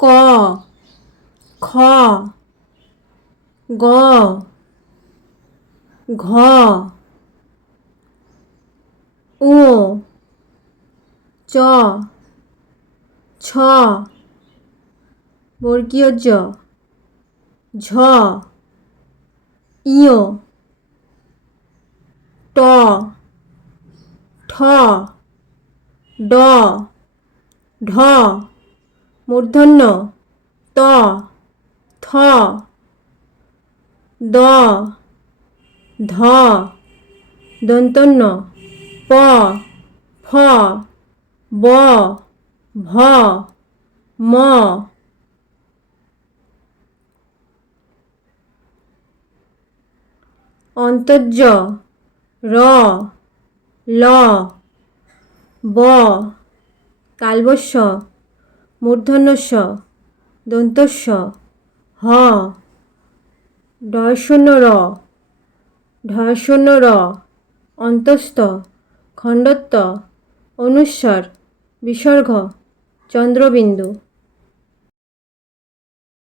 ক, খ, গ, ঘ, ঙ, চ, ছ, বর্গীয় জ, ঝ, ইয়, ট, ঠ, ড, ঢ, মূর্ধন্য ত, থ, দ, ধ, দন্তন্য প, ফ, ব, ভ, ম, অন্তর্জ র, ল, ব, তালবস্য মূর্ধন্যস্য দন্তস্য হ, ঢয়শূন্য র, ঢয়শূন্য র, অন্তস্থ খণ্ডত্ব অনুস্বার বিসর্গ চন্দ্রবিন্দু।